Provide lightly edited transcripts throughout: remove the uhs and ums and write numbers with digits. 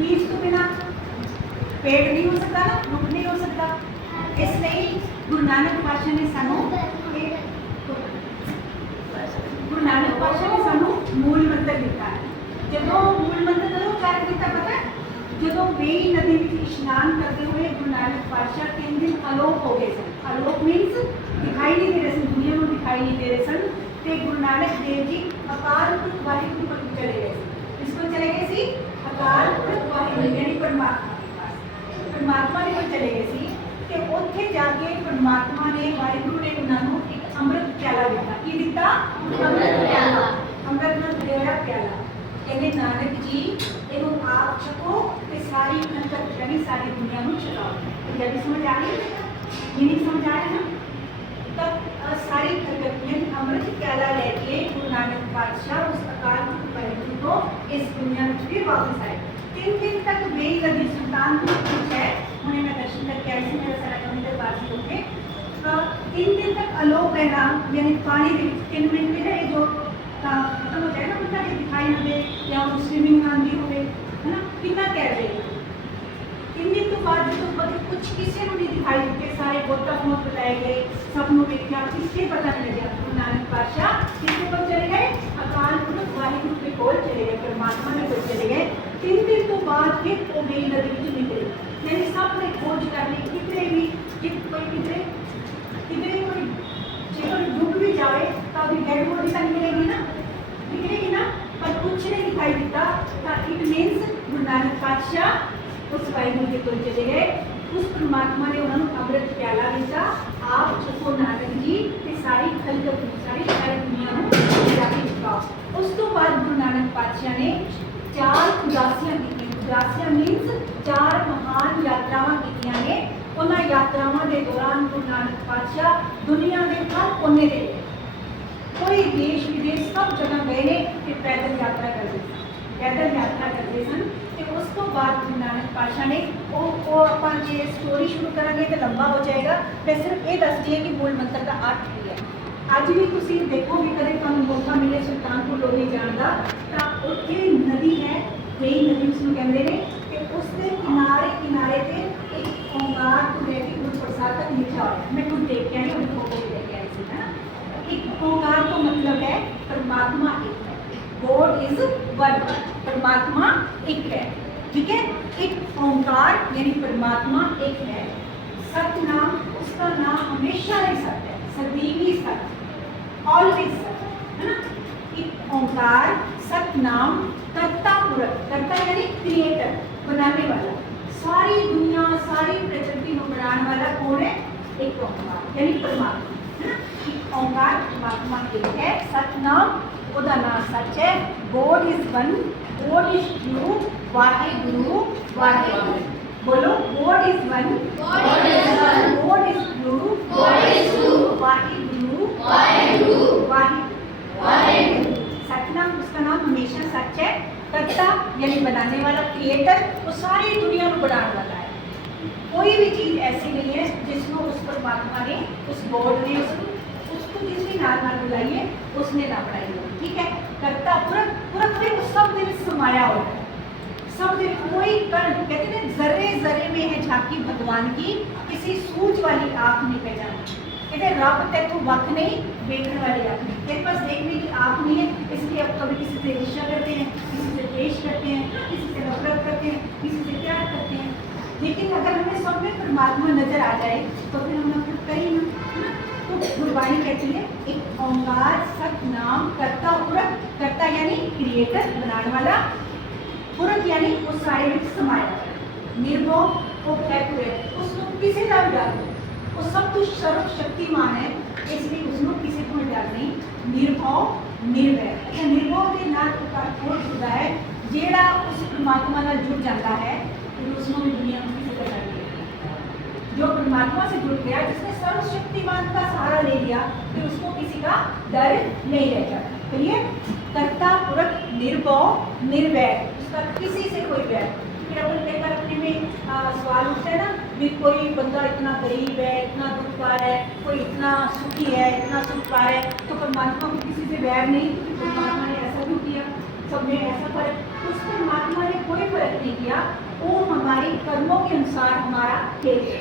बीज तो बिना पेड़ नहीं हो सकता ना, रुख नहीं हो सकता। इसलिए गुरु नानक पातशाह ने सानू गुरु नानक पातशाह ने सानू मूल मंत्र दिता है। जो मूल मंत्र कदों उच्चारण किया पता है? जो बेई नदी में इशनान करते हुए गुरु नानक पातशाह 3 दिन अलोप हो गए सन। अलोप मीन्स दिखाई नहीं दे रहे सन, दुनिया में दिखाई नहीं दे रहे सन। तो गुरु नानक देव जी अकाल पुरख वाहिगुरू पर चले गए। किसको चले गए सी? अकाल पुरख वाहिगुरू यानी परमात्मा के पास। परमात्मा के पास चले गए सी ते उत्थे जाके परमात्मा ने वाहिगुरू ने उन्होंने एक अमृत प्याला दिता। की दिता? अमृत प्याला। अमृत नाल भरिया प्याला। कहते नानक जी इन्हों आप छको ते सारी खलकत यानी सारी दुनिया में छकाओ। पंजाबी समझ आ रही है? ये नहीं समझ आ रही ना? तब सारी खलकत यानी अमृत प्याला लेके गुरु नानक पातशाह उस अकाल पुरख वाहिगुरू को इस दुनिया में फिर वापस आए। 3 दिन तक बेई नदी सुल्तानपुर कुछ है उन्हें मैं दर्शन करके आई थी, मेरा सारा कमी दरबार होके 3 दिन तक अलोप रहना यानी पानी के 3 मिनट में रहे जो खत्म हो जाए ना, उनका दिखाई ना दे या स्विमिंग आंधी हो है ना, कितना कह रहे हैं। 3 दिन तो बाद जो कुछ किसी को नहीं दिखाई देते, सारे गोताखोर बताए गए, सबनों देखा, किससे पता नहीं लगा। गुरु नानक पातशाह किसके पर चले गए? अकाल पुरख वाहिगुरू के कोल चले गए, परमात्मा के कोल चले गए। 3 दिन तो बाद फिर वो बेई नदी में निकले, यानी सबने खोज कर ली कितने भी कितने कोई जेकर डूब भी जाए तो अभी डेड बॉडी तो निकलेगी ना, निकलेगी ना, पर कुछ नहीं दिखाई देता। इट मीन्स गुरु नानक पातशाह उस वाहिगुरू के कोल चले गए। उस परमात्मा ने उन्होंने अमृत प्याला दिता। आप छको नानक जी ते सारी खलकत सारी दुनिया में जाके छकाओ। उस तो बाद गुरु नानक पातशाह ने 4 उदासियां की। उदासियां मीन्स 4 महान यात्रावां कीतियां ने। उन्हां यात्रावां के दौरान गुरु नानक पातशाह दुनिया के हर कोने दे कोई देश विदेश सब जगह गए ने कि पैदल यात्रा करते सन, पैदल यात्रा करते सन। तो उस तो बाद गुरु नानक पातशाह ने वो अपन जे स्टोरी शुरू करेंगे तो लंबा हो जाएगा। मैं सिर्फ ये दस दी है कि मूल मंत्र का अर्थ ही है। अज भी तुम देखो भी कदे तुम मौका मिले सुल्तानपुर लोधी जाने का तो उत्थे नदी है, बेई नदी उसमें कहते हैं कि उसके किनारे किनारे से एक ओंकार को लेके गुरु प्रसाद तक लिखा हुआ है। मैं खुद देख के आई, उनको भी लेके आई थी ना। एक ओंकार का मतलब है परमात्मा एक है, गॉड इज वन, परमात्मा एक है, ठीक है। एक ओंकार यानी परमात्मा एक है। सत्य नाम, उसका नाम हमेशा ही सत्य है, सदैव ही सत्य, ऑलवेज सत्य, है ना। एक ओंकार, सत्य नाम, कर्ता पुरख, कर्ता यानी क्रिएटर, बनाने वाला, सारी दुनिया सारी प्रकृति को बनाने वाला कौन है? एक ओंकार यानी परमात्मा, है ना। एक ओंकार परमात्मा एक है। सत्य नाम, उसका नाम सच है। God is one, god is true, Waheguru Waheguru. बोलो god is one, god is true, Waheguru Waheguru. Satnam, उसका नाम हमेशा सच है। कर्ता यानी बनाने वाला, क्रिएटर, वो सारी दुनिया को बनाने वाला है। कोई भी चीज़ ऐसी नहीं है जिसमें उस परमात्मा ने, उस गॉड ने उसको जिसने नाम बुलाई है उसने ना बनाई हो, ठीक है। कर्ता पुरख, पुरख में वो सब दिल समाया हुआ है, सब दिल, कोई कण, कहते हैं जर्रे जर्रे में है झांकी भगवान की, किसी सूझ वाली आँख नहीं पहचानी। कहते रब तेतों वक्त नहीं, देखने वाली आँख नहीं, तेरे पास देखने की आँख नहीं है, इसलिए आप कभी किसी से ईर्ष्या करते हैं, किसी से द्वेष करते हैं, किसी से नफरत करते हैं, किसी से प्यार करते हैं। लेकिन अगर हमें सब में परमात्मा नजर आ जाए तो फिर हम नफरत करें ना, है ना। तो गुरबाणी कहती है एक ओंकार, सत नाम, कर्ता पुरख, कर्ता यानी क्रिएटर, बनाने वाला, पुरख यानी वो सारे में समाया, निर्भव, वो उसको किसी का भी डर नहीं, वो सब कुछ सर्वशक्तिमान है, इसलिए उसको किसी को डर नहीं। निर्भव, निर्वैर। अच्छा, निर्भव के नाम का कोर्स होता है जेड़ा उस परमात्मा नाल जुड़ जाता है, फिर उसको भी दुनिया में किसी का डर नहीं। जो परमात्मा से जुड़ गया, जिसने सर्वशक्तिमान का सहारा ले लिया, फिर उसको किसी का डर नहीं रह जाता। क्लियर? कर्ता पुरख, निर्भव, निर्वैर, उसका किसी से कोई वैर। फिर अपन कई बार अपने में सवाल उठता है ना भी कोई बंदा इतना गरीब है, इतना दुख पा रहा है, कोई इतना सुखी है, इतना सुख पा रहा है, तो परमात्मा को किसी से वैर नहीं, तो परमात्मा ने ऐसा क्यों किया? सब में ऐसा फर्क, उस परमात्मा ने कोई फर्क नहीं किया। वो हमारे कर्मों के अनुसार हमारा खेल है।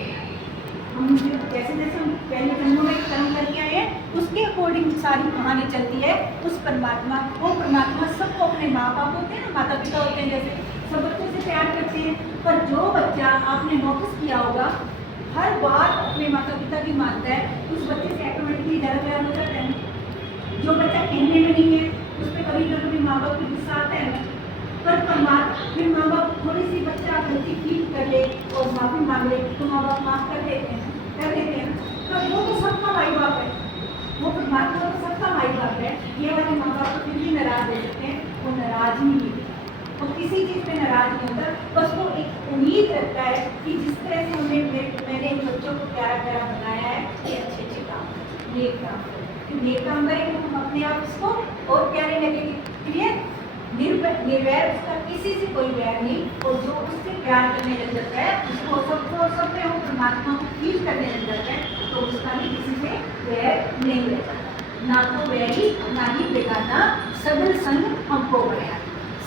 हम जैसे जैसे हम पहले जन्मों में कर्म करके आए हैं उसके अकॉर्डिंग सारी कहानी चलती है। उस परमात्मा, वो परमात्मा सबको, अपने माँ बाप होते हैं ना, माता पिता होते हैं, जैसे सब बच्चों से प्यार करते हैं। पर जो बच्चा, आपने नोटिस किया होगा, हर बार अपने माता पिता की मानता है, उस बच्चे से ऑटोमेटिकली ज़्यादा प्यार हो जाता है। जो बच्चा कहने में नहीं है उस पर कभी ना कभी माँ बाप को गुस्सा आता है। पर फिर माँ बाप थोड़ी सी बच्चा गलती फील कर ले और माफ़ी मांग ले तो माँ बाप माफ़ कर देते हैं। तो वो तो सबका माई बाप है, वो परमात्मा तो सबका माई बाप है। ये वाले माँ बाप को फिर भी नाराज दे सकते हैं, वो नाराज ही नहीं है, वो किसी चीज़ पे नाराज नहीं होता। बस वो एक उम्मीद रखता है कि जिस तरह से मैंने इन बच्चों को प्यारा प्यारा बनाया है, ये अच्छे अच्छे काम, नेक काम करें, नेक काम करें तो हम अपने आप इसको और प्यारे लगेंगे। क्लियर? निर्वैर, उसका किसी से कोई वैर नहीं, और जो उससे प्यार करने लग जाता है, उसको सब में वो परमात्मा को फील करने लग जाता है, तो उसका भी किसी से वैर नहीं रह जाता। ना तो वैरी ना ही बेगाना, सगल संग हमको बनाया।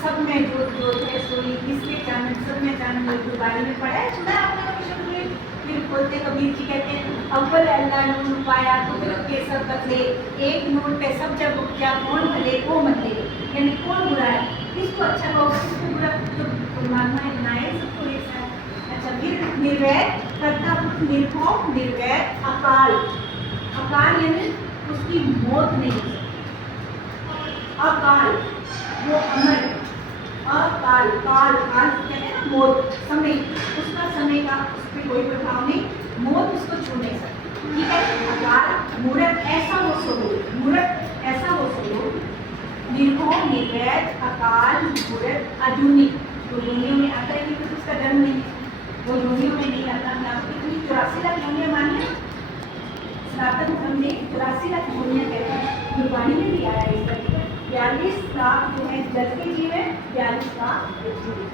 सब में जोत जोत है सोई, किसके चानन, सब में चानन। गुरबानी में पढ़ा है, सुना है आपने कभी शब्द में? फिर बोलते कबीर जी कहते हैं, अव्वल अल्लाह नूर पाया कुदरत के सब बदले, एक नूर पे सब जब उपजा, कौन भले को मतले। यानी कौन बुरा है, किसको अच्छा होगा, किसको बुरा, तो परमात्मा ने बनाया सबको एक साथ। अच्छा, फिर निर्वैर, कर्ता पुरुष, निर्भोग, निर्वैर, अकाल। अकाल यानी उसकी मौत नहीं हो सकती। अकाल, वो अमर है। अकाल, काल, काल कहते हैं ना मौत, समय, उसका समय का उस पर कोई प्रभाव नहीं, मौत उसको छू नहीं सकती। ठीक है? अकाल मूर्त, ऐसा वो स्वरूप, मूर्त ऐसा वो स्वरूप, निर्भोग, निर्वैर, अकाल मूर्त, अजूनी। तो योनियों में आता है कि कुछ उसका जन्म नहीं है, वो योनियों में नहीं आता। मैं आपको कितनी 84 लाख योनियाँ मानिए, सनातन धर्म में 84 लाख योनियाँ कहते हैं, गुरबाणी में भी आया है इस तरह। 42 लाख जो है जल के जीव है, 42 लाख पृथ्वी,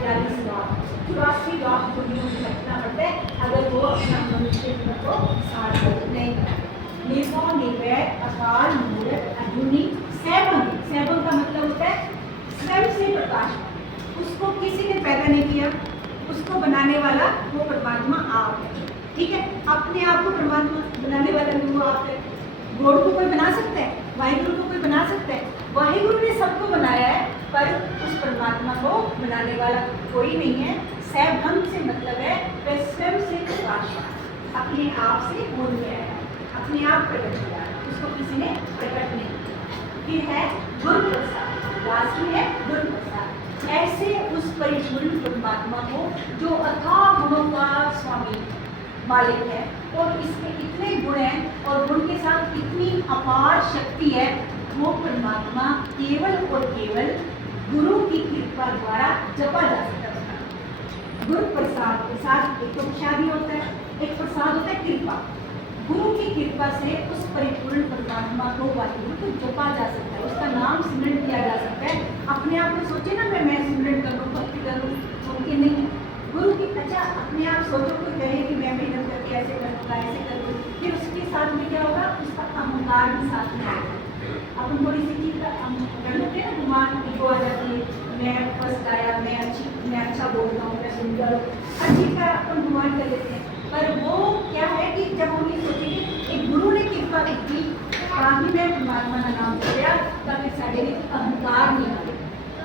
42 लाख, 84 लाख योनियों में रखना पड़ता है अगर वो अपना मनुष्य जीवन को सार्थक नहीं करते। निर्भोग, निर्वैर, अकाल मूर्त, अजूनी, सैभं। सैभं का मतलब होता है स्वयं से प्रकाश, उसको किसी ने पैदा नहीं किया, उसको बनाने वाला वो परमात्मा आप है। ठीक है? अपने आप को परमात्मा बनाने वाला भी वो आप है। गॉड को कोई बना सकता है, वाहिगुरु को कोई बना सकता है, वाहिगुरु ने सबको बनाया है, पर उस परमात्मा को बनाने वाला कोई नहीं है। सैभं से मतलब है वह स्वयं से प्रकाश, अपने आप से बोल गया है, अपने आप प्रकट किया है, उसको किसी ने प्रकट नहीं किया। फिर है गुरु प्रसाद, लास्ट में है गुरु प्रसाद। ऐसे उस परिपूर्ण परमात्मा को जो अथाह गुणों का स्वामी मालिक है, और इसमें इतने गुण हैं और गुण के साथ इतनी अपार शक्ति है, वो परमात्मा केवल और केवल गुरु की कृपा द्वारा जपा जा सकता है। गुरु प्रसाद, प्रसाद एक तो प्रसाद ही होता है, एक प्रसाद होता है कृपा। गुरु की कृपा से उस परिपूर्ण परमात्मा को, वाहिगुरु को जपा जा सकता है, उसका नाम सिमरन किया जा सकता है। अपने आप में सोचे ना मैं सिमरन करूँ, भक्ति करूँ, मुमकिन नहीं है। गुरु की, अच्छा अपने आप सोचो, कोई कहे कि मैं मेहनत करके ऐसे करूँगा, ऐसे करूँ, फिर उसके साथ में क्या होगा, उसका अहंकार भी साथ में आएगा। अपन थोड़ी सी चीज़ का कर लेते हैं ना, गुमान ईगो आ जाती है, मैं फर्स्ट आया, मैं अच्छा बोलता हूँ, मैं सुंदर हूँ, हर चीज़ का अपन गुमान कर लेते हैं। पर वो क्या है कि जब हम ये सोचेंगे एक गुरु ने कृपा की थी, ताकि मैं परमात्मा का नाम लिया, ताकि साढ़े अहंकार नहीं आ गया,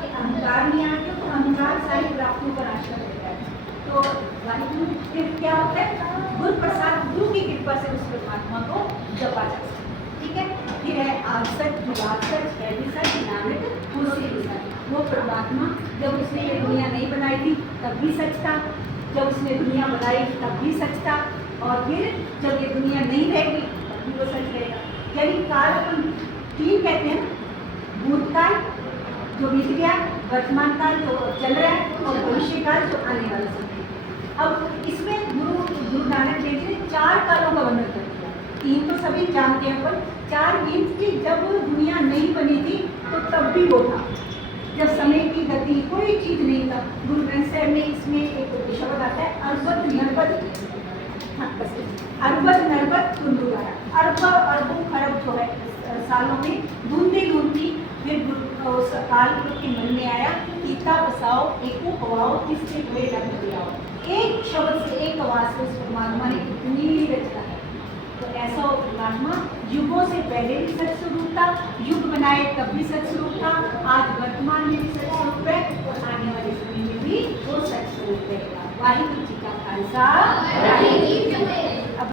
अहंकार नहीं आ गया, तो अहंकार सारी प्राप्तियों पर आश्रय देता है। तो वाहिगुरु फिर क्या होता है, गुरु प्रसाद, गुरु की कृपा से उस परमात्मा को जपा जा सकता है। ठीक है? फिर है आज सच, जुगाड़ सच, है भी सच, नानक होसी भी सच। वो परमात्मा जब उसने ये दुनिया नहीं बनाई थी तब भी सच था, जब उसने दुनिया बनाई तब भी सच था, और फिर जब ये दुनिया नहीं रहेगी तब भी वो सच रहेगा। यानी काल अपन 3 कहते हैं, भूतकाल जो बीत गया, वर्तमान काल जो चल रहा है, और भविष्य काल जो आने वाला समय। अब इसमें गुरु नानक देव जी ने 4 कालों का वर्णन कर दिया। 3 तो सभी जानते हैं, पर 4 मीन्स की जब दुनिया नहीं बनी थी तो तब भी वो था, जब समय की गति कोई चीज़ नहीं था। गुरु ग्रंथ साहिब में इसमें एक शब्द आता है, अरबत नरबत, अरबत नरबत कुंडुलारा। अरबों खरब जो है सालों में ढूंढती ढूंढती फिर उस अकाल पुरख के मन में आया, कीता बसाओ एको हवाओ किससे हुए रंग दियाओ। एक शब्द से, एक आवाज से उस परमात्मा ने कितनी रचना है। तो ऐसा वो परमात्मा युगों से पहले भी सच स्वरूप था, युग बनाए तब भी सच स्वरूप था, आज वर्तमान में भी सच स्वरूप है और आने वाले समय में भी वो सच स्वरूप है। वाहिगुरु जी का खालसा, वाहिगुरु जी की फतेह।